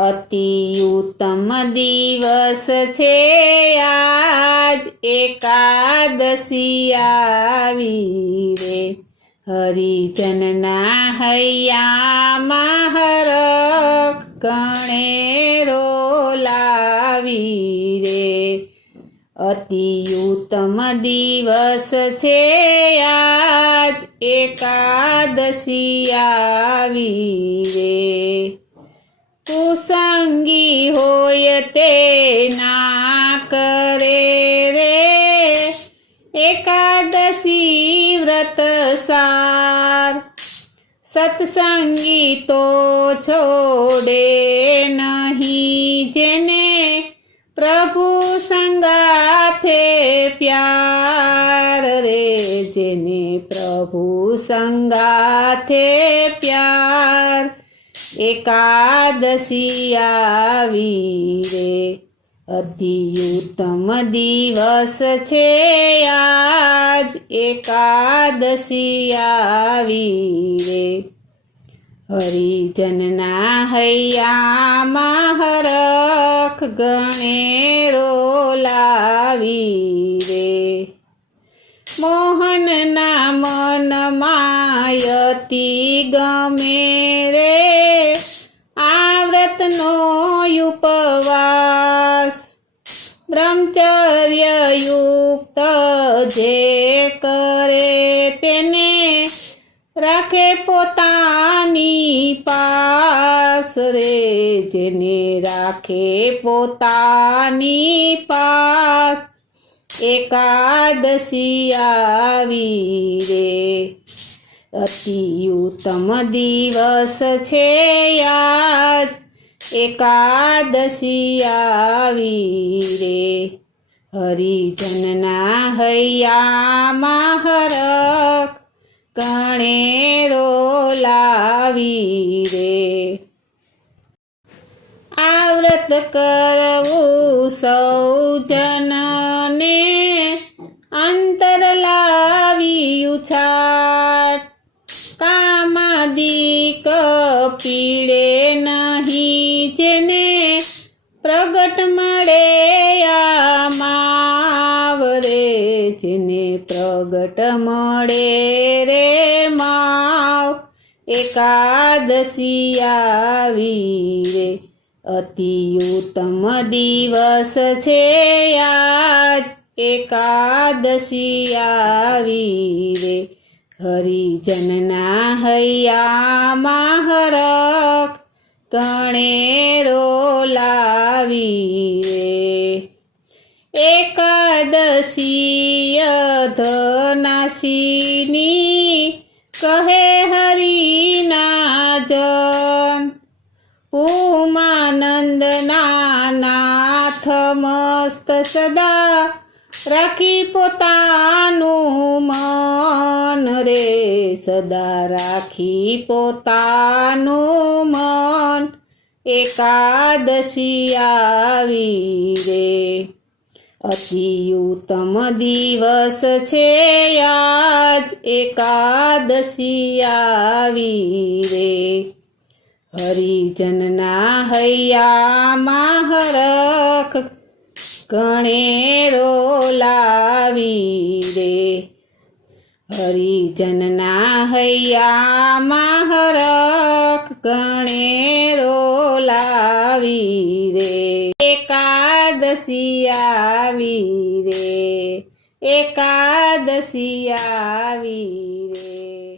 અતિ ઉત્તમ દિવસ છે આજ, એકાદશી આવી રે. હરિજનના હૈયામાં હરખ ગણેરો લાવી રે. અતિ ઉત્તમ દિવસ છે આજ, એકાદશી આવી રે. કુસંગી હોય તે ના કરે રે, એકાદશી વ્રત સાર. સત્સંગી તો છોડે નહીં, જેને પ્રભુ સંગાથે પ્યાર રે. જેને પ્રભુ સંગાથે પ્યાર, એકાદશી આવી રે. અતિ ઉત્તમ દિવસ છે આજ, એકાદશી આવી રે. હરિજનના હૈયામાં હરખ ગણેરો લાવી રે. મોહનના મનમાં અતિ ગમે રે, આ વ્રતનો ઉપવાસ. બ્રહ્મચર્ય યુક્ત જે કરે તેને રાખે પોતાની પાસ રે. જેને રાખે પોતાની પાસ, એકાદશી આવી રે. અતિ ઉત્તમ દિવસ છે આજ, એકાદશી આવી રે. હરિજનના હૈયામાં હરખ ગણેરો લાવી રે. આ વ્રત કરવું સૌ જનને અંતર લાવી ઉછાટ. કામાદિક પીડે નહીં, જેને પ્રગટ મળે આમાવ રે. જેને પ્રગટ મળે રે માવ, એકાદશી આવી રે. અતિ ઉત્તમ દિવસ છે આજ, એકાદશી આવી રે. હરિજનના હૈયામાં હરખ ગણેરો લાવી રે. એકાદશી અધનાશીની કહે હરિના જન. ઉમાનંદના નાથ મસ્ત સદા રાખી પોતાનું મન રે. સદા રાખી પોતાનું મન, એકાદશી આવી રે. અતિ ઉત્તમ દિવસ છે આજ, એકાદશી આવી રે. હરિજનના હૈયામાં હરખ ગણેરો લાવી રે. હરિજનના હૈયામાં હરખ ગણેરો લાવી રે. એકાદશી આવી રે, એકાદશી આવી રે.